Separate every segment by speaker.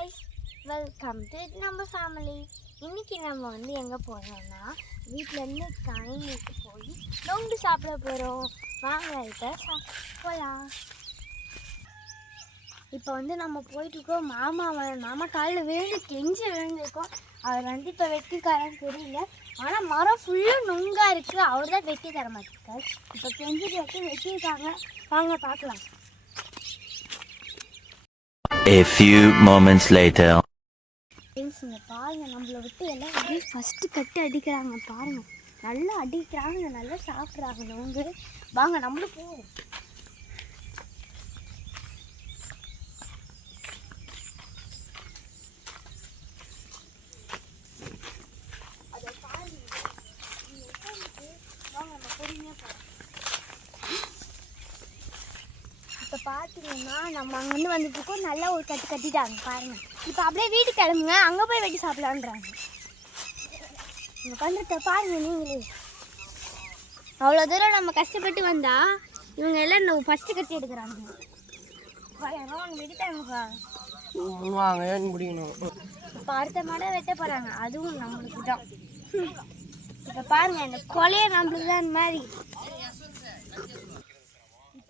Speaker 1: Guys welcome to நம்ம family இன்னைக்கு நம்ம வந்து எங்கே போகிறோம்னா வீட்டிலேருந்து கணினிக்கு போய் நோண்டு சாப்பிட போகிறோம் வாங்க இப்போ போகலாம் இப்போ வந்து நம்ம போயிட்டுருக்கோம் மாமா மாமா காலில் விழுந்து கெஞ்சி விழுந்திருக்கோம். அவர் வந்து இப்போ வெட்டிக்காரன்னு தெரியல. ஆனால் மரம் ஃபுல்லும் நுங்காக இருக்குது அவர் தான் வெட்டி தர மாட்டேங்கார் இப்போ கெஞ்சி வெட்டி வெட்டியிருக்காங்க. வாங்க பார்க்கலாம்
Speaker 2: A few moments later.
Speaker 1: Friends பாருங்க நம்மளை விட்டு எல்லாம் அப்படியே ஃபஸ்ட்டு கட்டி அடிக்கிறாங்க பாருங்க. நல்லா அடிக்கிறாங்க நல்லா சாப்பிட்றாங்க நோங்க வாங்க நம்மளும் போவோம் அதை பாருங்க. இங்க உட்கார்ந்துட்டு, வாங்க நம்ம பொறுமையா போலாம். பார்த்தீங்கன்னா நம்ம அங்கேருந்து வந்துட்டு இருக்கோம். நல்லா ஒரு கட்டு கட்டிட்டாங்க பாருங்க. இப்போ அப்படியே வீட்டுக்கு கிளம்புங்க. அங்கே போய் வெட்டி சாப்பிடலான்றாங்க. பண்ணுறத பாருங்க நீங்களே. அவ்வளோ தூரம் நம்ம கஷ்டப்பட்டு வந்தா இவங்க எல்லாம் நம்ம ஃபஸ்ட்டு கட்டி எடுக்கிறாங்க. வெட்டிட்டாங்கப்பா. இப்போ அடுத்த மாடை வெட்ட போகிறாங்க அதுவும் நம்மளுக்கு தான். இப்போ பாருங்க இந்த கொலையை நம்மளுக்கு தான் இந்த மாதிரி இப்போ பார்த்தீங்கன்னா பெரிய மனுஷங்க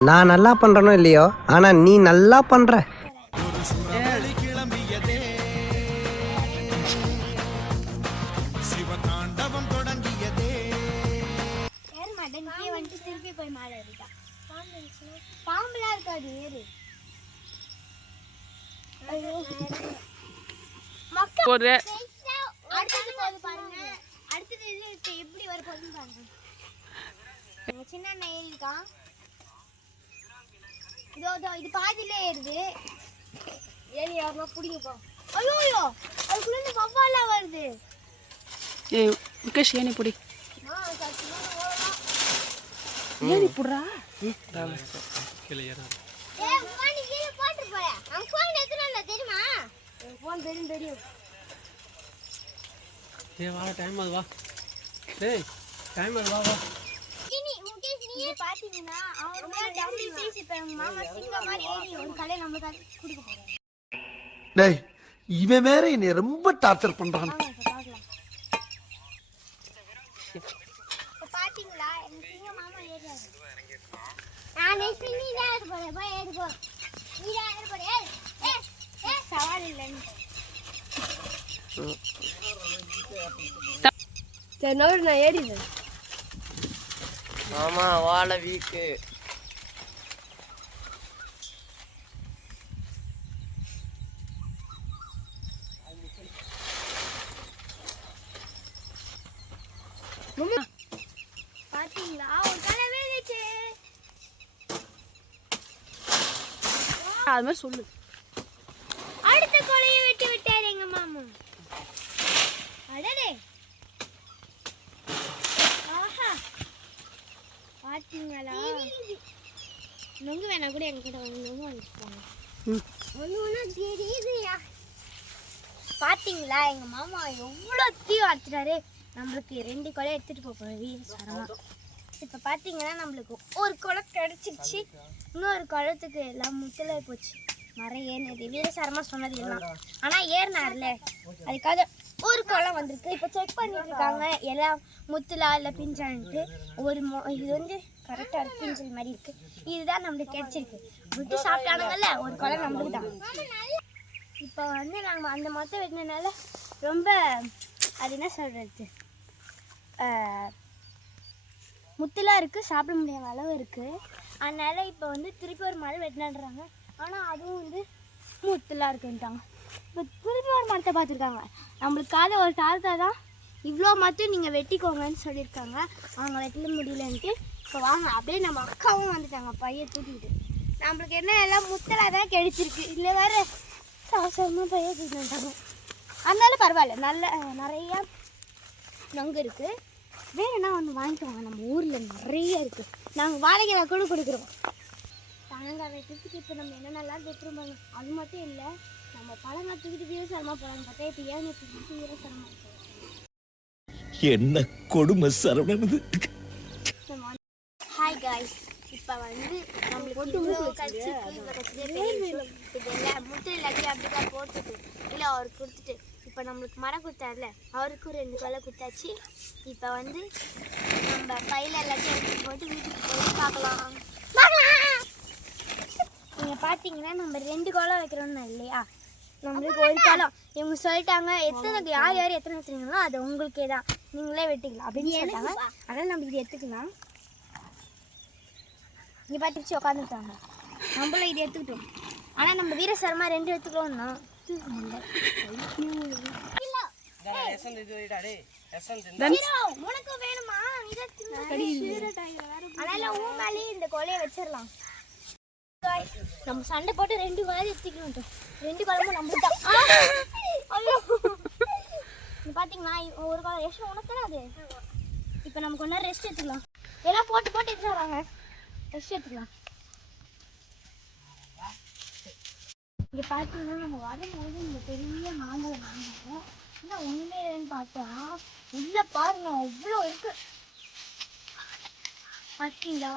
Speaker 3: நான் நல்லா பண்றேனோ இல்லையோ? ஆனா நீ நல்லா பண்ற.
Speaker 1: பாம்புலாம் இருக்காது ஏறு.
Speaker 4: ஒரு
Speaker 1: அடுத்தது போது பாருங்க அடுத்தது இது இப்ப எப்படி வர போகுதுன்னு பாருங்க. சின்ன அண்ணன் ஏறி இருக்கான் இதோ இதோ இது பாதியில ஏறுது. ஏறி யாருன்னா பிடிங்கப்பா. ஐயோ ஐயோ அதுக்குள்ள இந்த வவ்வாலாம் வருது.
Speaker 4: ஏய் முகேஷ் ஏனி பிடி. ஏனி புடுறா?
Speaker 1: ஏய், உம்மா, நீ கீழே போட்டுட்டு போய. அவன் phone எடுத்துட்டு வந்தா தெரியுமா? என் phone தெரியும், தெரியும். இனி, முகேஷ், நீயே பாத்தீங்கன்னா.
Speaker 5: டேய் இவன் வேற என்னை ரொம்ப டார்ச்சர் பண்றான்.
Speaker 4: சரி நோடு நான் ஏறிடுறேன்.
Speaker 3: ஆமா வாழை வீக்கு.
Speaker 1: பாத்தீங்களா? ஒரு கலை வேலைச்சு
Speaker 4: அது மாதிரி சொல்லு
Speaker 1: அடுத்த கொலையை வெட்டி விட்டாரு எங்க மாமா அடடே ஆஹா பாத்தீங்களா நொங்கு வேணா கூட எங்க கிட்ட வந்து நொங்கு வாங்கிட்டு போங்க ஒண்ணு ஒண்ணு தெரியுதுயா? பாத்தீங்களா? எங்க மாமா எவ்வளவு தீ வச்சுட்டாரு நம்மளுக்கு ரெண்டு கொலை எடுத்துட்டு போக வீர சரமா. இப்போ பார்த்தீங்கன்னா நம்மளுக்கு ஒரு குளம் கிடச்சிருச்சு. இன்னொரு குளத்துக்கு எல்லாம் முத்தல போச்சு. மரம் ஏறினது வீரசாரமாக சொன்னது எல்லாம். ஆனால் ஏறினார்ல. அதுக்காக ஒரு குளம் வந்திருக்கு. இப்போ செக் பண்ணிட்டு இருக்காங்க. எல்லாம் முத்துலா இல்லை பிஞ்சான்ட்டு. ஒரு மொ இது வந்து கரெக்டாக இருக்கு பிஞ்சல் மாதிரி இருக்கு. இதுதான் நம்மளுக்கு கிடைச்சிருக்கு. விட்டு சாப்பிட்டானுங்கல்ல ஒரு குளம் நம்மளுக்கு தான் இப்போ வந்து நாங்கள் அந்த மொத்தம் வெட்டினனால ரொம்ப அது என்ன சொல்கிறது முத்துலாம் இருக்குது சாப்பிட முடியாத அளவு இருக்குது அதனால் இப்போ வந்து திருப்பி ஒரு மரம் வெட்டினாடுறாங்க. ஆனால் அதுவும் வந்து முத்துலாம் இருக்குன்ட்டாங்க. இப்போ திருப்பி ஒரு மரத்தை பார்த்துருக்காங்க. நம்மளுக்காக ஒரு தாத்தா தான் இவ்வளோ மரத்தையும் நீங்கள் வெட்டிக்கோங்கன்னு சொல்லியிருக்காங்க. அவங்க வெட்ட முடியலன்ட்டு இப்போ வாங்க அப்படியே நம்ம அக்காவும் வந்துட்டாங்க பையன் தூக்கிட்டு நம்மளுக்கு என்ன எல்லாம் முத்தலாக தான் கிடைச்சிருக்கு இல்லை வேறு சாசமாக பையன் தூக்கிட்டு வந்துட்டாங்க. அதனால பரவாயில்ல நல்ல நிறையா நொங்கு இருக்குது வேணும்னா வந்து வாங்கிக்கோங்க நம்ம ஊரில் நிறைய இருக்குது நாங்கள் வாடகையில கூட கொடுக்குறோம். தேங்காய் வெட்டுறதுக்கு இப்போ நம்ம என்னென்னலாம் வெட்டுருப்பாங்க அது மட்டும் இல்லை நம்ம பழங்காய் தூக்கிட்டு வீரசரமாக போகலான்னு பார்த்தா இப்போ ஏன் வீரசரமாக
Speaker 2: என்ன கொடுமை சரவணன்
Speaker 1: ஹாய் காய்ஸ் இப்போ வந்து நம்மளுக்கு இவ்வளோ கட்சி இவ்வளோ கட்சியே பெரிய விஷயம் இது எல்லாம் முட்டை எல்லாத்தையும் அப்படி தான் போட்டுட்டு இல்லை அவருக்கு கொடுத்துட்டு. இப்போ நம்மளுக்கு மரம் கொடுத்தாருல அவருக்கும் ரெண்டு கொலை கொடுத்தாச்சு. இப்போ வந்து நம்ம கையில் எல்லாத்தையும் எடுத்து போட்டு வீட்டுக்கு போய் பார்க்கலாம். நீங்கள் பார்த்தீங்கன்னா நம்ம ரெண்டு குளம் வைக்கிறோம்னு இல்லையா? நம்மளுக்கு ஒரு குளம் இவங்க சொல்லிட்டாங்க எத்தனை யார் யார் எத்தனை வச்சுருங்களோ அது உங்களுக்கே தான் நீங்களே வெட்டிக்கலாம் அப்படின்னு சொல்லிட்டாங்க. அதனால் நம்ம இது எடுத்துக்கலாம். இங்கே பார்த்துச்சு உட்காந்துட்டாங்க நம்மளும் இது எடுத்துக்கிட்டோம். ஆனால் நம்ம வீரசரமா ரெண்டு ஹீரோ, உனக்கு வேணுமா? இந்த கொலையை வச்சிடலாம். நம்ம சண்டை போட்டு ரெண்டு வாரி எடுத்துக்கணும் ரெண்டு குழம்பும் நம்ம தான். ஐயோ! ஒரு குழந்தை ரெஸ்ட் உனக்கு தானே அது? இப்போ நமக்கு கொஞ்ச நேரம் ரெஸ்ட் எடுத்துக்கலாம். எல்லாம் போட்டு போட்டு எடுத்துறாங்க ரெஸ்ட் எடுத்துக்கலாம். இங்க பார்த்தீங்கன்னா நம்ம வரும்போது இந்த பெரிய மாங்கலை வாங்கினோம். இன்னும் ஒண்ணுமே இல்லைன்னு பார்த்தா உள்ள பாருங்க அவ்வளோ இருக்கு. பார்த்தீங்களா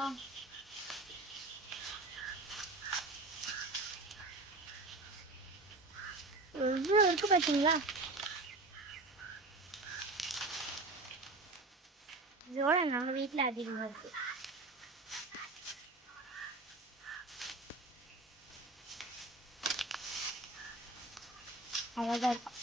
Speaker 1: எவ்வளோ இருக்கு பார்த்தீங்களா இதோட நம்ம வீட்டில் அதிகமாக இருக்கு அவ்வளோதான் இருக்கும்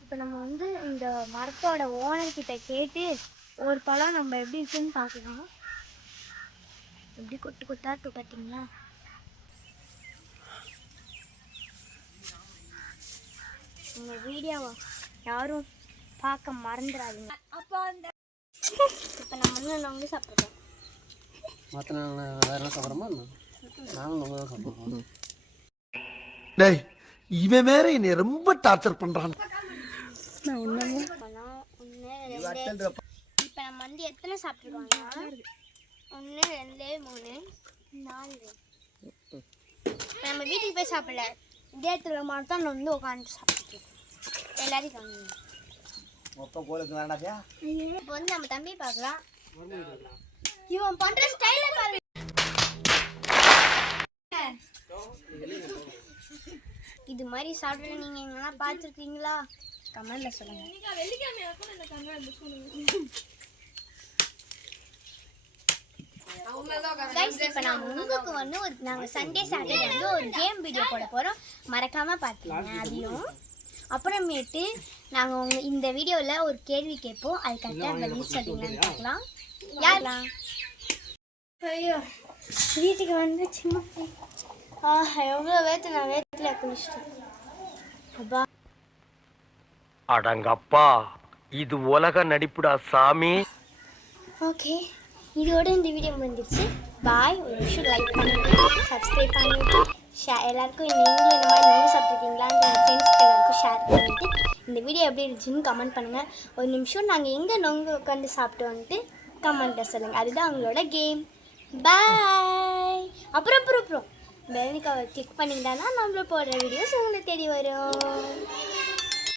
Speaker 1: இப்போ நம்ம வந்து இந்த மரத்தோட ஓனர் கிட்ட கேட்டு ஒரு பழம் நம்ம எப்படி இருக்குன்னு பார்க்கலாம். எப்படி கொட்டு கொத்தா இருக்கு பார்த்தீங்களா? இந்த வீடியோவை யாரும் பார்க்க மறந்துடாதீங்க. அப்போ அந்த இப்போ நம்ம வந்து நொங்கு சாப்பிட்றோம்
Speaker 3: மற்ற வேற என்ன சாப்பிட்றோமா நானும் நம்ம தான் சாப்பிட்றோம்.
Speaker 5: டேய் இவன் வேற என்னை ரொம்ப டார்ச்சர் பண்றான்.
Speaker 1: பழம் ஒன்று ரெண்டு இப்போ நம்ம வந்து எத்தனை சாப்பிட்ருக்கோம்னா ஒன்று ரெண்டு மூணு நாலு. நம்ம வீட்டுக்கு போய் சாப்பிடல. இதே இடத்துல மட்டும் தான் வந்து உட்காந்து சாப்பிட்டுருக்கோம் எல்லாரையும்
Speaker 3: கோலுக்கு வேண்டாப்பியா
Speaker 1: இப்போ வந்து நம்ம தம்பி பார்க்கலாம். இவன் பண்ற ஸ்டைல பாரு இது மாதிரி சாப்பிட நீங்க எங்கெல்லாம் பார்த்துருக்கீங்களா? கமெண்ட்ல சொல்லுங்க. இப்போ நாங்க உங்களுக்கு வந்து ஒரு நாங்க சண்டே சாட்டர்டே வந்து ஒரு கேம் வீடியோ போட போறோம். மறக்காம பாத்தீங்க அதையும் அப்புறமேட்டு நாங்க உங்க இந்த வீடியோல ஒரு கேள்வி கேட்போம். அது கரெக்டா பதில் சொல்றீங்களான்னு பார்க்கலாம் யாரெல்லாம் ஐயோ வீட்டுக்கு வந்து சின்ன ஆ எவ்வளோ வேத்து நான் வேத்துல குளிச்சிட்டேன். அப்பா.
Speaker 6: அடங்கப்பா. இது உலக நடிப்புடா சாமி.
Speaker 1: ஓகே இதோட இந்த வீடியோ வந்துருச்சு பாய் ஒரு நிமிஷம் லைக் பண்ணிவிட்டு சப்ஸ்கிரைப் பண்ணிவிட்டு ஷேர் எல்லாருக்கும் நீங்களும் இந்த மாதிரி நொங்கு சாப்பிட்ருக்கீங்களான்னு எங்கள் ஃப்ரெண்ட்ஸ்க்கு எல்லாருக்கும் ஷேர் பண்ணிட்டு இந்த வீடியோ எப்படி இருந்துச்சுன்னு கமெண்ட் பண்ணுங்கள் ஒரு நிமிஷம் நாங்கள் எங்கே நொங்கு உட்காந்து சாப்பிட்டு வந்துட்டு கமெண்ட்டை சொல்லுங்கள் அதுதான் அவங்களோட கேம் பாய் அப்புறம் அப்புறம் அப்புறம். பெல்னிக்காவை கிளிக் பண்ணிங்கன்னா நம்மள போடுற வீடியோஸ் உங்களை தேடி வரும்.